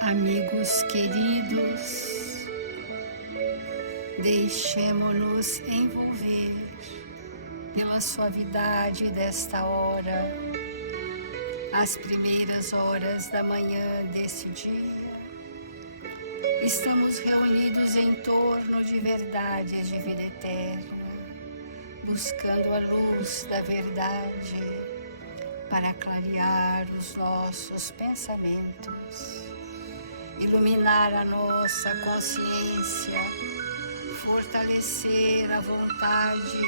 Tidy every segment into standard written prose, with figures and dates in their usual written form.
Amigos queridos, deixemo-nos envolver pela suavidade desta hora, as primeiras horas da manhã desse dia. Estamos reunidos em torno de verdades de vida eterna, buscando a luz da verdade para clarear os nossos pensamentos, iluminar a nossa consciência, fortalecer a vontade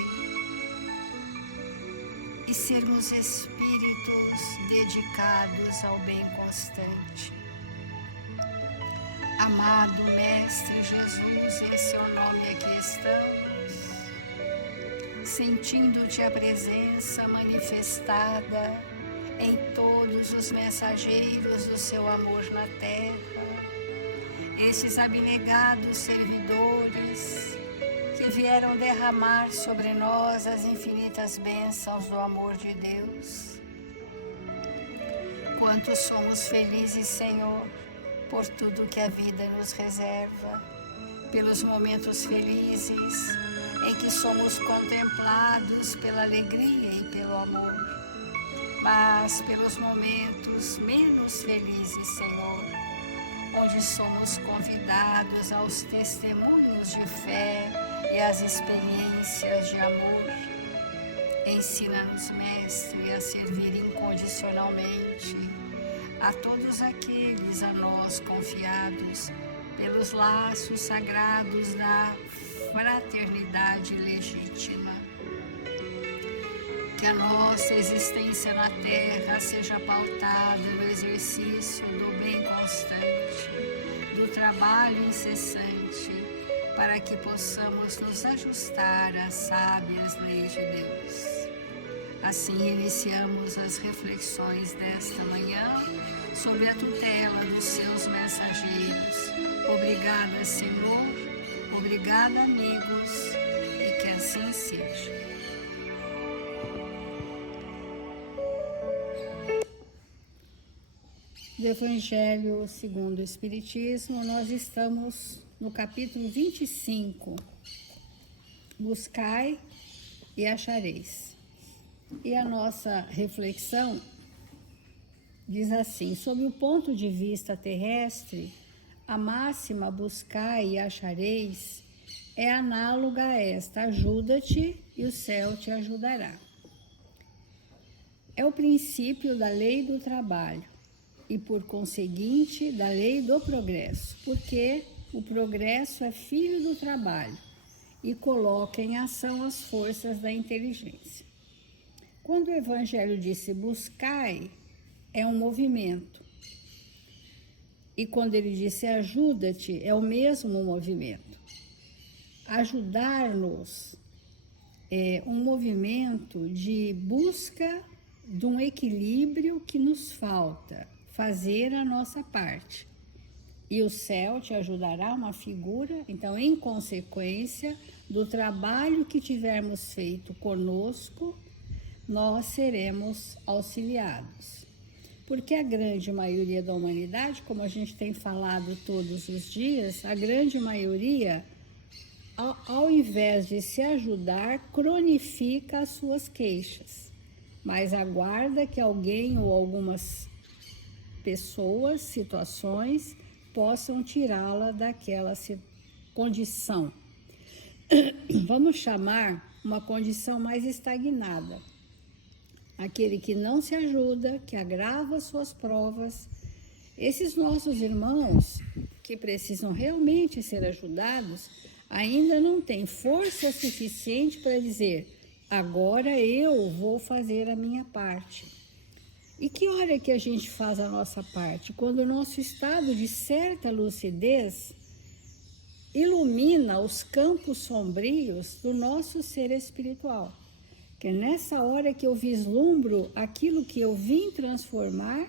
e sermos espíritos dedicados ao bem constante. Amado Mestre Jesus, em seu nome aqui estamos, sentindo-te a presença manifestada em todos os mensageiros do seu amor na terra, esses abnegados servidores que vieram derramar sobre nós as infinitas bênçãos do amor de Deus. Quanto somos felizes, Senhor, por tudo que a vida nos reserva, pelos momentos felizes em que somos contemplados pela alegria e pelo amor, mas pelos momentos menos felizes, Senhor, onde somos convidados aos testemunhos de fé e às experiências de amor. Ensina-nos, Mestre, a servir incondicionalmente a todos aqueles a nós confiados pelos laços sagrados da fraternidade legítima. Que a nossa existência na Terra seja pautada no exercício do bem constante, do trabalho incessante, para que possamos nos ajustar às sábias leis de Deus. Assim iniciamos as reflexões desta manhã sob a tutela dos seus mensageiros. Obrigada, Senhor. Obrigada, amigos. E que assim seja. Do Evangelho segundo o Espiritismo, nós estamos no capítulo 25. Buscai e achareis. E a nossa reflexão diz assim: sob o ponto de vista terrestre, a máxima buscai e achareis é análoga a esta: ajuda-te e o céu te ajudará. É o princípio da lei do trabalho e, por conseguinte, da lei do progresso, porque o progresso é filho do trabalho e coloca em ação as forças da inteligência. Quando o Evangelho disse buscai, é um movimento. E quando ele disse ajuda-te, é o mesmo movimento. Ajudar-nos é um movimento de busca de um equilíbrio que nos falta, fazer a nossa parte. E o céu te ajudará, uma figura, então, em consequência do trabalho que tivermos feito conosco, nós seremos auxiliados. Porque a grande maioria da humanidade, como a gente tem falado todos os dias, a grande maioria, ao invés de se ajudar, cronifica as suas queixas, mas aguarda que alguém ou algumas pessoas, situações, possam tirá-la daquela condição. Vamos chamar uma condição mais estagnada. Aquele que não se ajuda, que agrava suas provas. Esses nossos irmãos, que precisam realmente ser ajudados, ainda não têm força suficiente para dizer: agora eu vou fazer a minha parte. E que hora que a gente faz a nossa parte? Quando o nosso estado de certa lucidez ilumina os campos sombrios do nosso ser espiritual. Que é nessa hora que eu vislumbro aquilo que eu vim transformar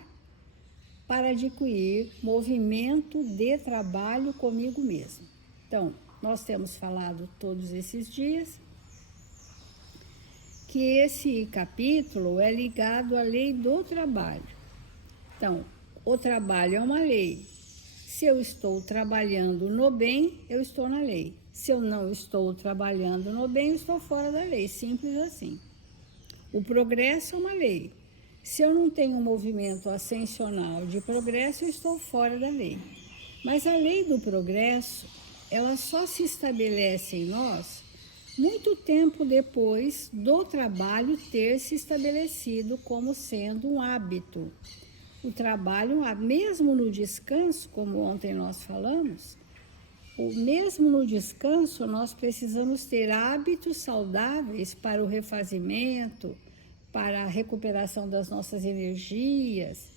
para adquirir movimento de trabalho comigo mesmo. Então, nós temos falado todos esses dias que esse capítulo é ligado à lei do trabalho. Então, o trabalho é uma lei, Se eu estou trabalhando no bem, eu estou na lei. Se eu não estou trabalhando no bem, eu estou fora da lei. Simples assim. O progresso é uma lei. Se eu não tenho um movimento ascensional de progresso, eu estou fora da lei. Mas a lei do progresso, ela só se estabelece em nós muito tempo depois do trabalho ter se estabelecido como sendo um hábito. O trabalho, mesmo no descanso, como ontem nós falamos, mesmo no descanso nós precisamos ter hábitos saudáveis para o refazimento, para a recuperação das nossas energias.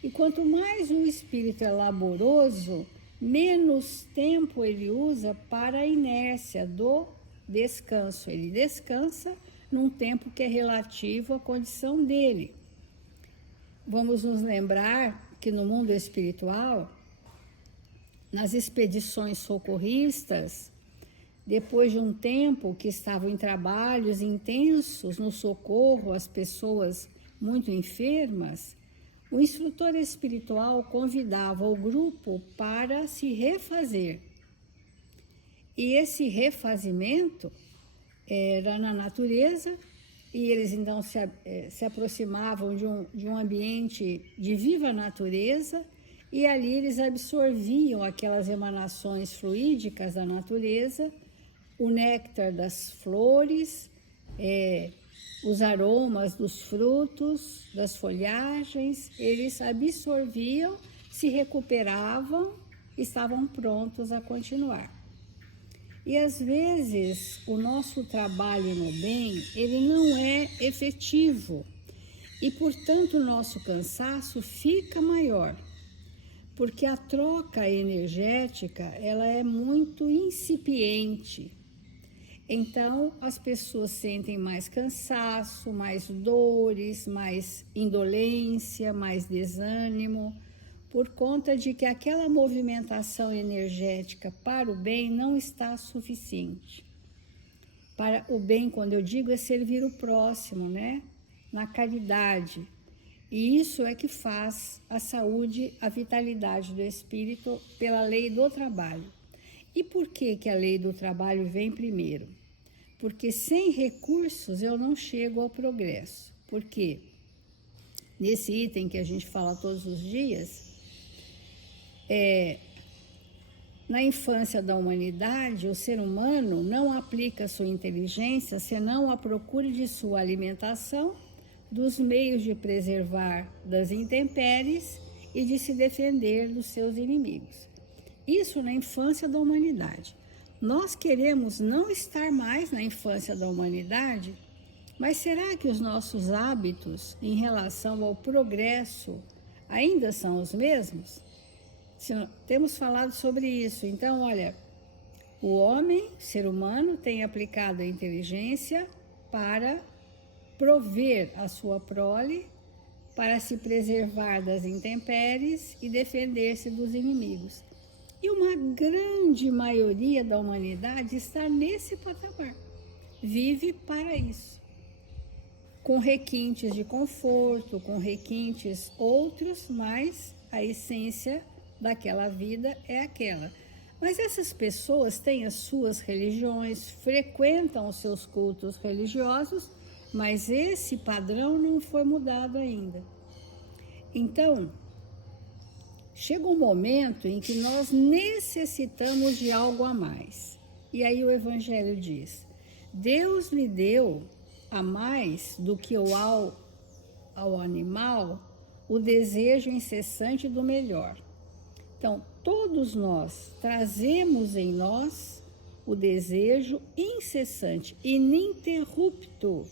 E quanto mais o espírito é laboroso, menos tempo ele usa para a inércia do descanso. Ele descansa num tempo que é relativo à condição dele. Vamos nos lembrar que no mundo espiritual, nas expedições socorristas, depois de um tempo que estavam em trabalhos intensos no socorro às pessoas muito enfermas, o instrutor espiritual convidava o grupo para se refazer. E esse refazimento era na natureza, e eles então se aproximavam de um ambiente de viva natureza, e ali eles absorviam aquelas emanações fluídicas da natureza, o néctar das flores, os aromas dos frutos, das folhagens, eles absorviam, se recuperavam, estavam prontos a continuar. E às vezes o nosso trabalho no bem, ele não é efetivo e, portanto, o nosso cansaço fica maior, porque a troca energética, ela é muito incipiente. Então, as pessoas sentem mais cansaço, mais dores, mais indolência, mais desânimo, por conta de que aquela movimentação energética para o bem não está suficiente. Para o bem, quando eu digo, é servir o próximo, né? Na caridade. E isso é que faz a saúde, a vitalidade do espírito pela lei do trabalho. E por que a lei do trabalho vem primeiro? Porque sem recursos eu não chego ao progresso. Por quê? Nesse item que a gente fala todos os dias, na infância da humanidade, o ser humano não aplica sua inteligência senão à procura de sua alimentação, dos meios de preservar das intempéries e de se defender dos seus inimigos. Isso na infância da humanidade. Nós queremos não estar mais na infância da humanidade, mas será que os nossos hábitos em relação ao progresso ainda são os mesmos? Temos falado sobre isso. Então, olha, o homem, ser humano, tem aplicado a inteligência para prover a sua prole, para se preservar das intempéries e defender-se dos inimigos. E uma grande maioria da humanidade está nesse patamar, vive para isso, com requintes de conforto, com requintes outros, mas a essência daquela vida é aquela. Mas essas pessoas têm as suas religiões, frequentam os seus cultos religiosos, mas esse padrão não foi mudado ainda. Então, chega um momento em que nós necessitamos de algo a mais. E aí o Evangelho diz: Deus lhe deu a mais do que ao animal o desejo incessante do melhor. Então, todos nós trazemos em nós o desejo incessante, ininterrupto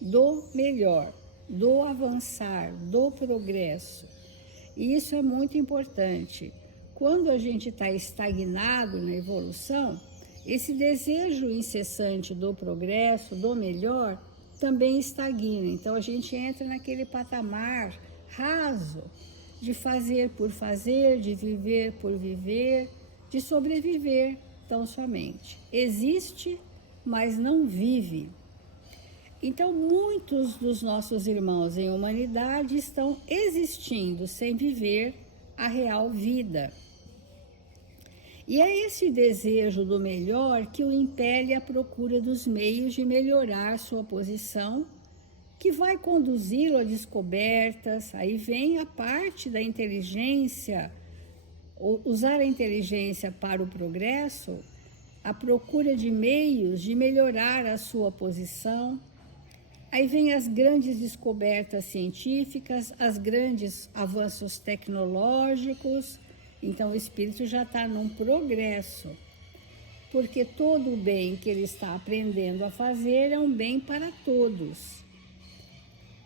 do melhor, do avançar, do progresso. E isso é muito importante. Quando a gente está estagnado na evolução, esse desejo incessante do progresso, do melhor, também estagna. Então a gente entra naquele patamar raso de fazer por fazer, de viver por viver, de sobreviver tão somente. Existe, mas não vive. Então, muitos dos nossos irmãos em humanidade estão existindo sem viver a real vida. E é esse desejo do melhor que o impele à procura dos meios de melhorar sua posição, que vai conduzi-lo a descobertas. Aí vem a parte da inteligência, usar a inteligência para o progresso, a procura de meios de melhorar a sua posição. Aí vem as grandes descobertas científicas, os grandes avanços tecnológicos. Então o espírito já está num progresso, porque todo o bem que ele está aprendendo a fazer é um bem para todos.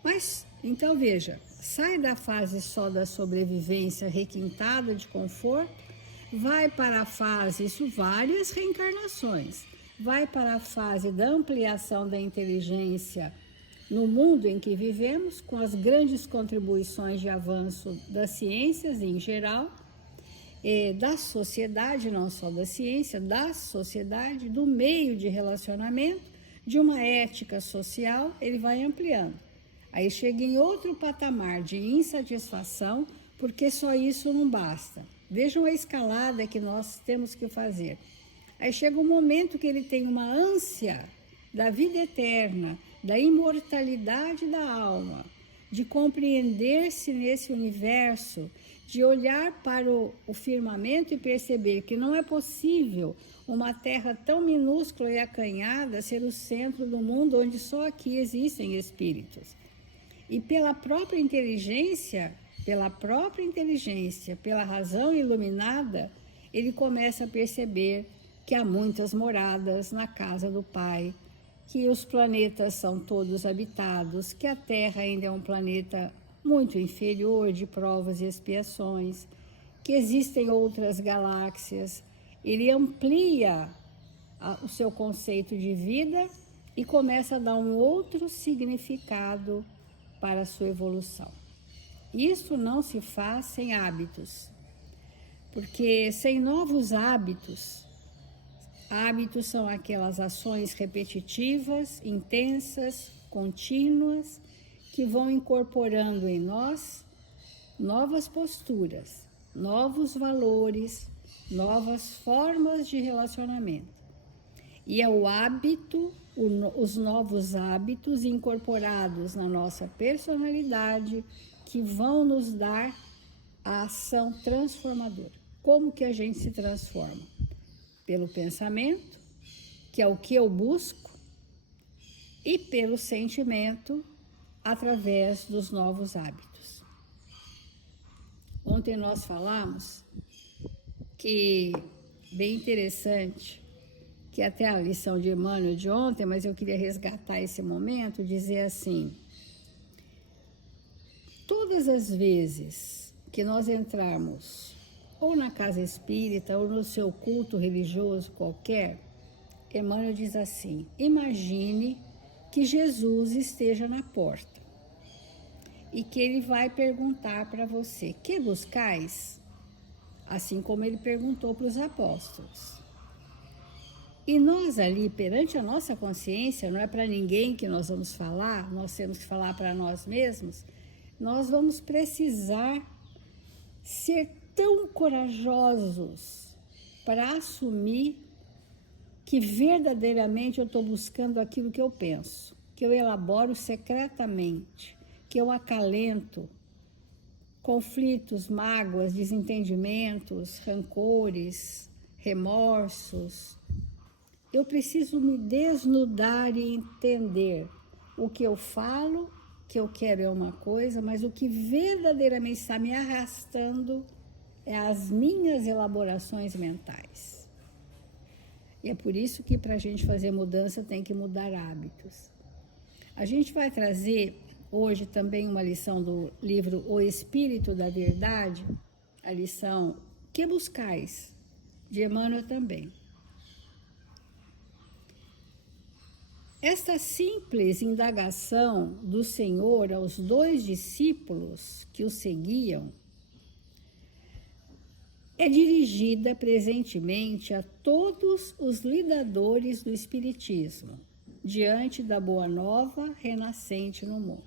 Mas, então veja, sai da fase só da sobrevivência requintada de conforto, vai para a fase, isso várias reencarnações, vai para a fase da ampliação da inteligência no mundo em que vivemos, com as grandes contribuições de avanço das ciências em geral, da sociedade, não só da ciência, da sociedade, do meio de relacionamento, de uma ética social, ele vai ampliando. Aí chega em outro patamar de insatisfação, porque só isso não basta. Vejam a escalada que nós temos que fazer. Aí chega um momento que ele tem uma ânsia da vida eterna, da imortalidade da alma, de compreender-se nesse universo, de olhar para o firmamento e perceber que não é possível uma terra tão minúscula e acanhada ser o centro do mundo onde só aqui existem espíritos. E pela própria inteligência, pela razão iluminada, ele começa a perceber que há muitas moradas na casa do Pai, que os planetas são todos habitados, que a Terra ainda é um planeta muito inferior de provas e expiações, que existem outras galáxias. Ele amplia o seu conceito de vida e começa a dar um outro significado para a sua evolução. Isso não se faz sem hábitos, porque sem novos hábitos são aquelas ações repetitivas, intensas, contínuas, que vão incorporando em nós novas posturas, novos valores, novas formas de relacionamento. E é o hábito, os novos hábitos incorporados na nossa personalidade que vão nos dar a ação transformadora. Como que a gente se transforma? Pelo pensamento, que é o que eu busco, e pelo sentimento, através dos novos hábitos. Ontem nós falamos que, bem interessante, que até a lição de Emmanuel de ontem, mas eu queria resgatar esse momento, dizer assim: todas as vezes que nós entrarmos ou na casa espírita ou no seu culto religioso qualquer, Emmanuel diz assim: imagine que Jesus esteja na porta e que ele vai perguntar para você: que buscais? Assim como ele perguntou para os apóstolos. E nós ali, perante a nossa consciência, não é para ninguém que nós vamos falar, nós temos que falar para nós mesmos, nós vamos precisar ser tão corajosos para assumir que verdadeiramente eu estou buscando aquilo que eu penso, que eu elaboro secretamente, que eu acalento conflitos, mágoas, desentendimentos, rancores, remorsos. Eu preciso me desnudar e entender o que eu falo, que eu quero é uma coisa, mas o que verdadeiramente está me arrastando é as minhas elaborações mentais. E é por isso que para a gente fazer mudança tem que mudar hábitos. A gente vai trazer hoje também uma lição do livro O Espírito da Verdade, a lição Que Buscais, de Emmanuel também. Esta simples indagação do Senhor aos 2 discípulos que o seguiam é dirigida presentemente a todos os lidadores do Espiritismo, diante da Boa Nova renascente no mundo.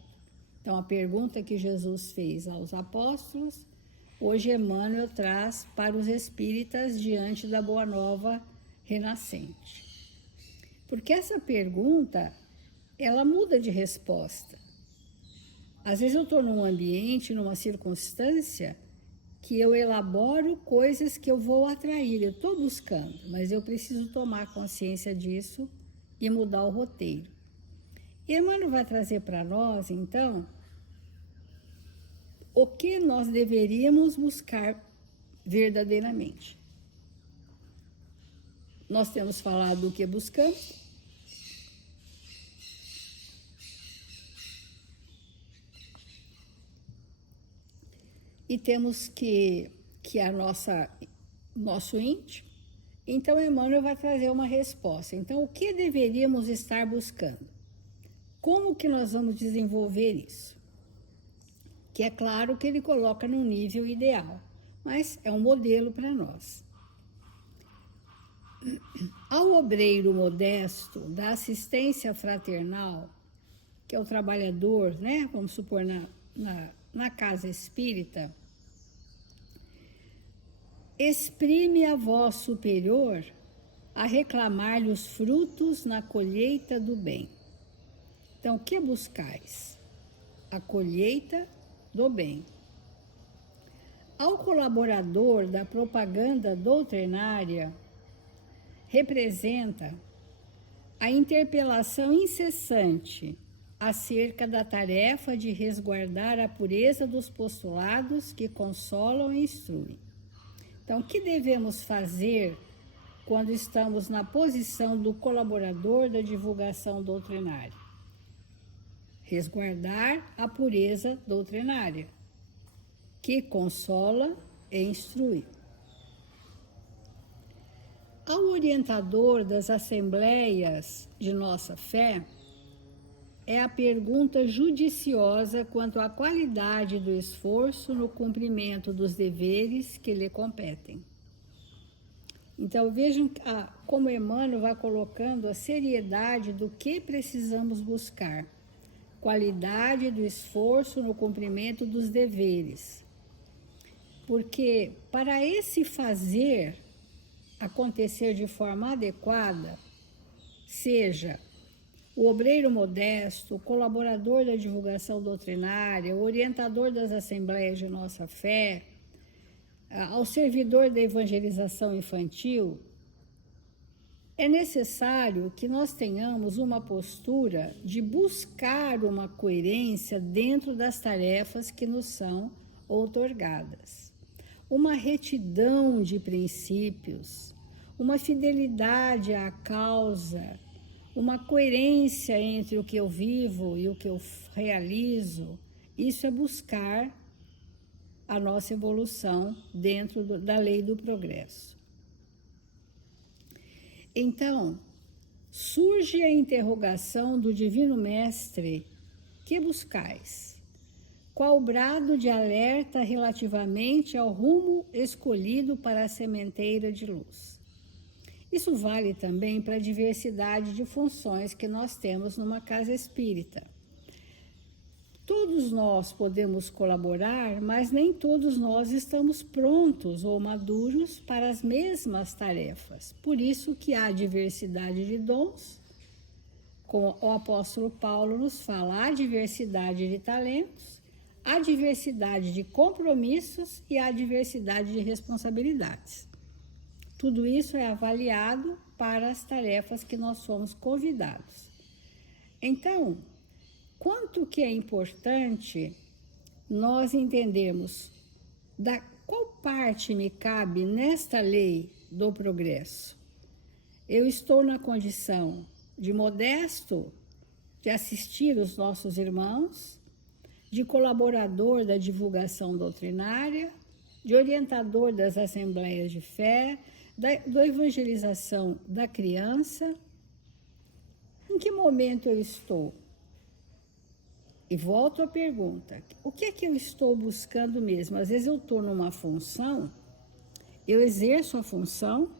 Então, a pergunta que Jesus fez aos apóstolos, hoje Emmanuel traz para os espíritas diante da Boa Nova renascente. Porque essa pergunta, ela muda de resposta. Às vezes eu estou num ambiente, numa circunstância, que eu elaboro coisas que eu vou atrair, eu estou buscando, mas eu preciso tomar consciência disso e mudar o roteiro. E Emmanuel vai trazer para nós, então, o que nós deveríamos buscar verdadeiramente. Nós temos falado do que buscamos. E temos que nosso íntimo. Então, Emmanuel vai trazer uma resposta. Então, o que deveríamos estar buscando? Como que nós vamos desenvolver isso? Que é claro que ele coloca no nível ideal, mas é um modelo para nós. Ao obreiro modesto da assistência fraternal, que é o trabalhador, né? Vamos supor, na casa espírita, exprime a voz superior a reclamar-lhe os frutos na colheita do bem. Então, o que buscais? A colheita do bem. Ao colaborador da propaganda doutrinária, representa a interpelação incessante acerca da tarefa de resguardar a pureza dos postulados que consolam e instruem. Então, o que devemos fazer quando estamos na posição do colaborador da divulgação doutrinária? Resguardar a pureza doutrinária, que consola e instrui. Ao orientador das assembleias de nossa fé, é a pergunta judiciosa quanto à qualidade do esforço no cumprimento dos deveres que lhe competem. Então, vejam como Emmanuel vai colocando a seriedade do que precisamos buscar. Qualidade do esforço no cumprimento dos deveres. Porque para esse fazer acontecer de forma adequada, seja o obreiro modesto, o colaborador da divulgação doutrinária, o orientador das assembleias de nossa fé, ao servidor da evangelização infantil, é necessário que nós tenhamos uma postura de buscar uma coerência dentro das tarefas que nos são outorgadas. Uma retidão de princípios, uma fidelidade à causa, uma coerência entre o que eu vivo e o que eu realizo. Isso é buscar a nossa evolução dentro da lei do progresso. Então, surge a interrogação do Divino Mestre: que buscais? Qual brado de alerta relativamente ao rumo escolhido para a sementeira de luz? Isso vale também para a diversidade de funções que nós temos numa casa espírita. Todos nós podemos colaborar, mas nem todos nós estamos prontos ou maduros para as mesmas tarefas. Por isso que há diversidade de dons, como o apóstolo Paulo nos fala, há diversidade de talentos, há diversidade de compromissos e há diversidade de responsabilidades. Tudo isso é avaliado para as tarefas que nós somos convidados. Então, quanto que é importante nós entendermos qual parte me cabe nesta lei do progresso. Eu estou na condição de modesto, de assistir os nossos irmãos, de colaborador da divulgação doutrinária, de orientador das assembleias de fé, da evangelização da criança. Em que momento eu estou? E volto à pergunta, o que é que eu estou buscando mesmo? Às vezes eu estou numa função, eu exerço a função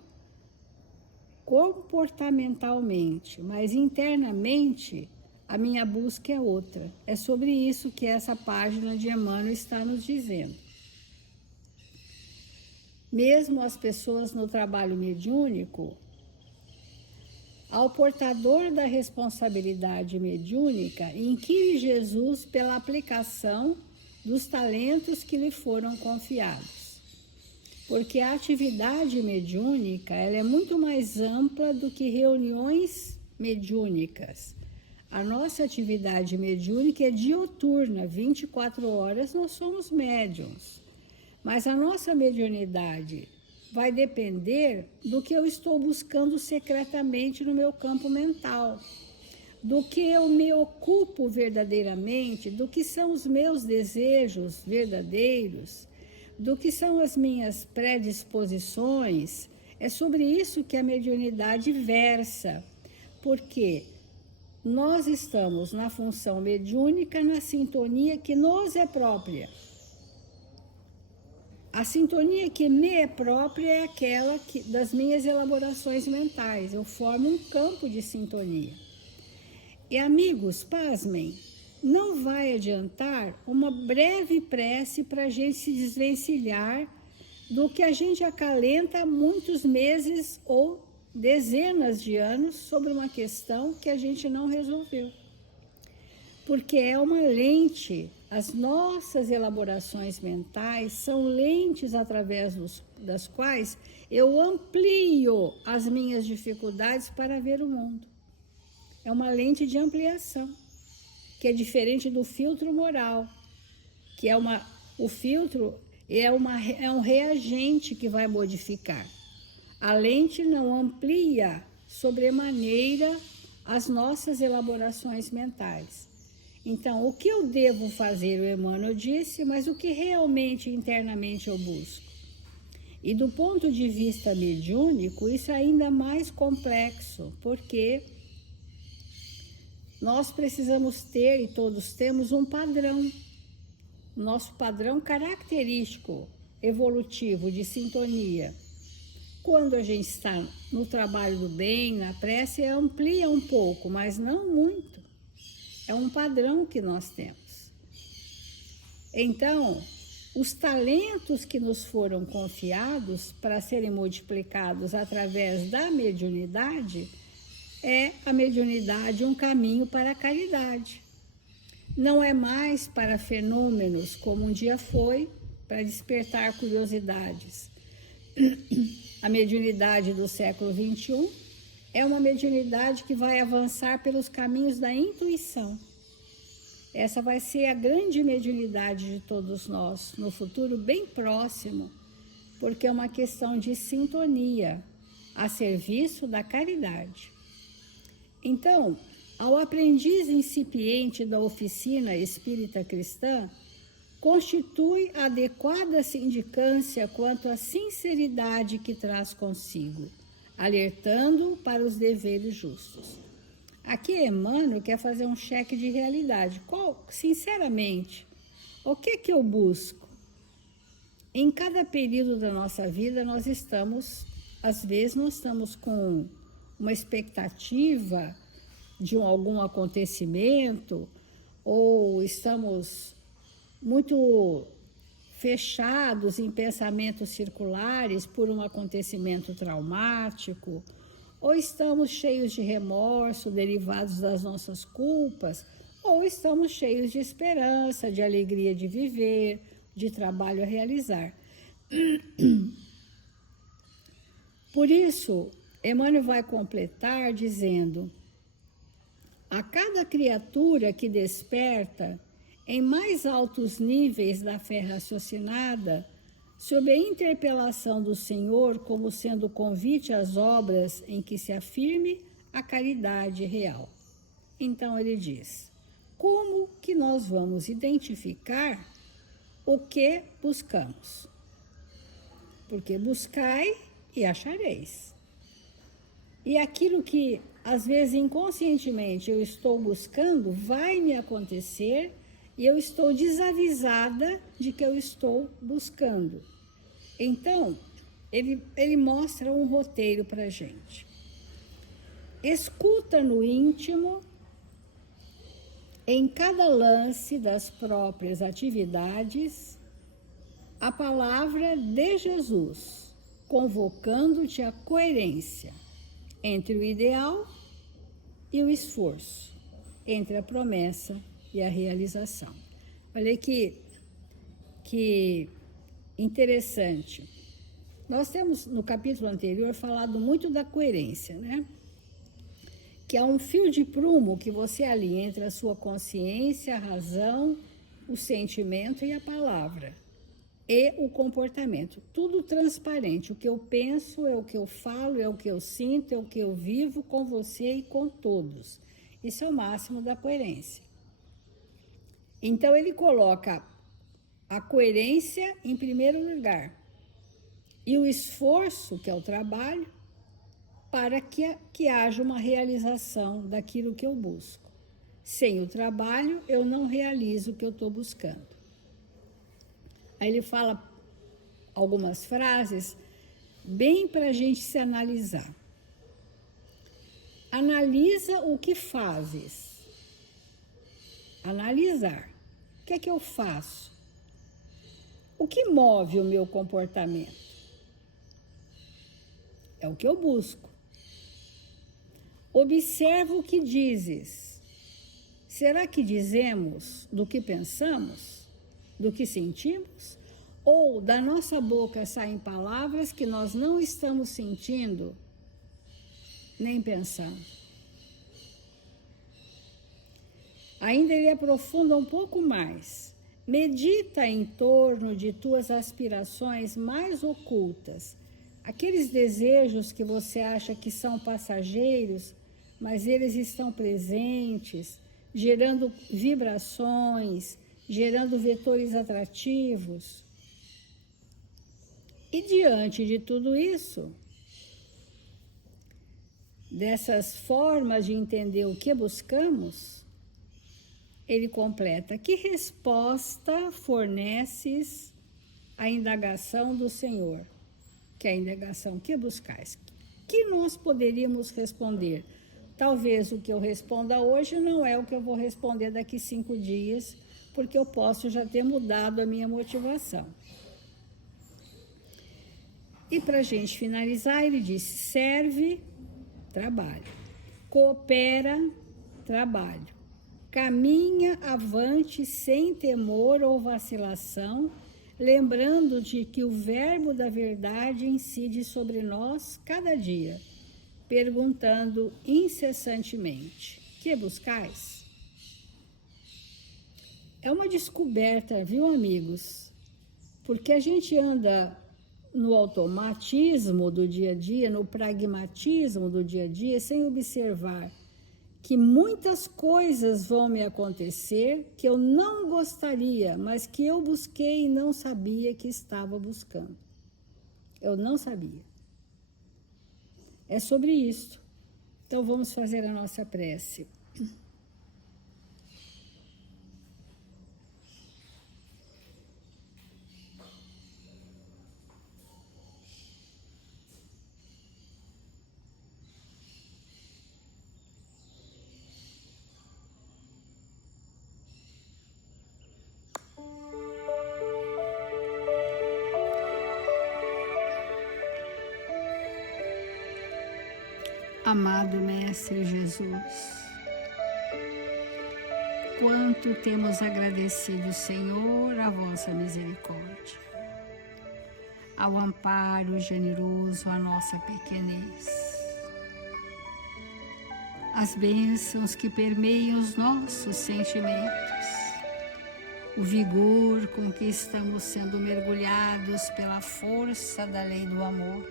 comportamentalmente, mas internamente a minha busca é outra. É sobre isso que essa página de Emmanuel está nos dizendo. mesmo as pessoas no trabalho mediúnico, ao portador da responsabilidade mediúnica, inquire Jesus pela aplicação dos talentos que lhe foram confiados. Porque a atividade mediúnica ela é muito mais ampla do que reuniões mediúnicas. A nossa atividade mediúnica é dioturna, 24 horas nós somos médiuns. Mas a nossa mediunidade vai depender do que eu estou buscando secretamente no meu campo mental, do que eu me ocupo verdadeiramente, do que são os meus desejos verdadeiros, do que são as minhas predisposições. É sobre isso que a mediunidade versa, porque nós estamos na função mediúnica, na sintonia que nos é própria. A sintonia que me é própria é aquela das minhas elaborações mentais. Eu formo um campo de sintonia. E amigos, pasmem, não vai adiantar uma breve prece para a gente se desvencilhar do que a gente acalenta há muitos meses ou dezenas de anos sobre uma questão que a gente não resolveu. Porque é uma lente, as nossas elaborações mentais são lentes através das quais eu amplio as minhas dificuldades para ver o mundo. É uma lente de ampliação, que é diferente do filtro moral, que o filtro é um reagente que vai modificar. A lente não amplia sobremaneira as nossas elaborações mentais. Então, o que eu devo fazer, o Emmanuel disse, mas o que realmente internamente eu busco? E do ponto de vista mediúnico, isso é ainda mais complexo, porque nós precisamos ter, e todos temos, um padrão. Nosso padrão característico, evolutivo, de sintonia. Quando a gente está no trabalho do bem, na prece, amplia um pouco, mas não muito. É um padrão que nós temos. Então, os talentos que nos foram confiados para serem multiplicados através da mediunidade, é a mediunidade um caminho para a caridade. Não é mais para fenômenos como um dia foi, para despertar curiosidades. A mediunidade do século XXI é uma mediunidade que vai avançar pelos caminhos da intuição. Essa vai ser a grande mediunidade de todos nós, no futuro bem próximo, porque é uma questão de sintonia, a serviço da caridade. Então, ao aprendiz incipiente da oficina espírita cristã, constitui adequada sindicância quanto à sinceridade que traz consigo, alertando para os deveres justos. Aqui Emmanuel quer fazer um cheque de realidade. Sinceramente, o que eu busco? Em cada período da nossa vida, às vezes nós estamos com uma expectativa de algum acontecimento, ou estamos muito fechados em pensamentos circulares por um acontecimento traumático, ou estamos cheios de remorso derivados das nossas culpas, ou estamos cheios de esperança, de alegria de viver, de trabalho a realizar. Por isso, Emmanuel vai completar dizendo: a cada criatura que desperta em mais altos níveis da fé raciocinada, sob a interpelação do Senhor como sendo convite às obras em que se afirme a caridade real. Então ele diz: como que nós vamos identificar o que buscamos? Porque buscai e achareis. E aquilo que, às vezes, inconscientemente eu estou buscando, vai me acontecer e eu estou desavisada de que eu estou buscando. Então, ele mostra um roteiro para a gente. Escuta no íntimo, em cada lance das próprias atividades, a palavra de Jesus, convocando-te à coerência entre o ideal e o esforço, entre a promessa e a realização. Olha que interessante. Nós temos, no capítulo anterior, falado muito da coerência, né? Que é um fio de prumo que você alinha entre a sua consciência, a razão, o sentimento e a palavra. E o comportamento. Tudo transparente. O que eu penso é o que eu falo, é o que eu sinto, é o que eu vivo com você e com todos. Isso é o máximo da coerência. Então, ele coloca a coerência em primeiro lugar. E o esforço, que é o trabalho, para que haja uma realização daquilo que eu busco. Sem o trabalho, eu não realizo o que eu estou buscando. Aí ele fala algumas frases bem para a gente se analisar. Analisa o que fazes. Analisar. O que é que eu faço? O que move o meu comportamento? É o que eu busco. Observa o que dizes. Será que dizemos do que pensamos? Do que sentimos? Ou da nossa boca saem palavras que nós não estamos sentindo nem pensando? Ainda ele aprofunda um pouco mais. Medita em torno de tuas aspirações mais ocultas, aqueles desejos que você acha que são passageiros, mas eles estão presentes, gerando vibrações, gerando vetores atrativos. E diante de tudo isso, dessas formas de entender o que buscamos, ele completa: que resposta forneces à indagação do Senhor? Que é a indagação: que buscais? Que nós poderíamos responder? Talvez o que eu responda hoje não é o que eu vou responder daqui 5 dias, porque eu posso já ter mudado a minha motivação. E para a gente finalizar, ele disse: serve, trabalho. Coopera, trabalho. Caminha avante sem temor ou vacilação, lembrando de que o verbo da verdade incide sobre nós cada dia, perguntando incessantemente: que buscais? É uma descoberta, viu, amigos? Porque a gente anda no automatismo do dia a dia, no pragmatismo do dia a dia, sem observar que muitas coisas vão me acontecer que eu não gostaria, mas que eu busquei e não sabia que estava buscando. Eu não sabia. É sobre isso. Então vamos fazer a nossa prece. Amado Mestre Jesus, quanto temos agradecido, Senhor, a vossa misericórdia, ao amparo generoso à nossa pequenez, as bênçãos que permeiam os nossos sentimentos, o vigor com que estamos sendo mergulhados pela força da lei do amor.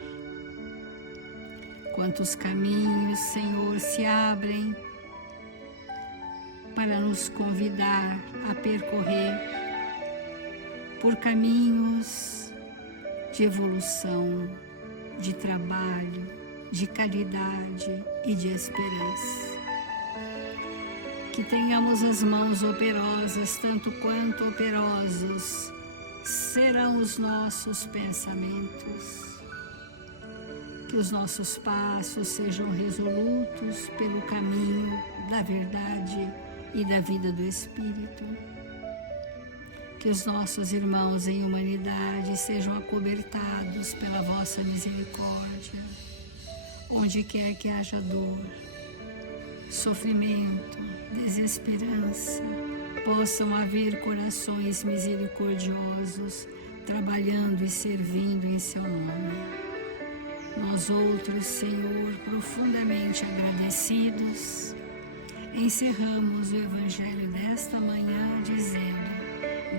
Quantos caminhos, Senhor, se abrem para nos convidar a percorrer por caminhos de evolução, de trabalho, de caridade e de esperança. Que tenhamos as mãos operosas, tanto quanto operosos serão os nossos pensamentos. Que os nossos passos sejam resolutos pelo caminho da verdade e da vida do Espírito. que os nossos irmãos em humanidade sejam acobertados pela vossa misericórdia. Onde quer que haja dor, sofrimento, desesperança, possam haver corações misericordiosos trabalhando e servindo em seu nome. Nós outros, Senhor, profundamente agradecidos, encerramos o Evangelho desta manhã dizendo: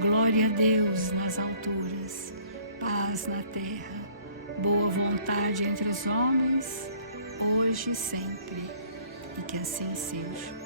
glória a Deus nas alturas, paz na terra, boa vontade entre os homens, hoje e sempre, e que assim seja.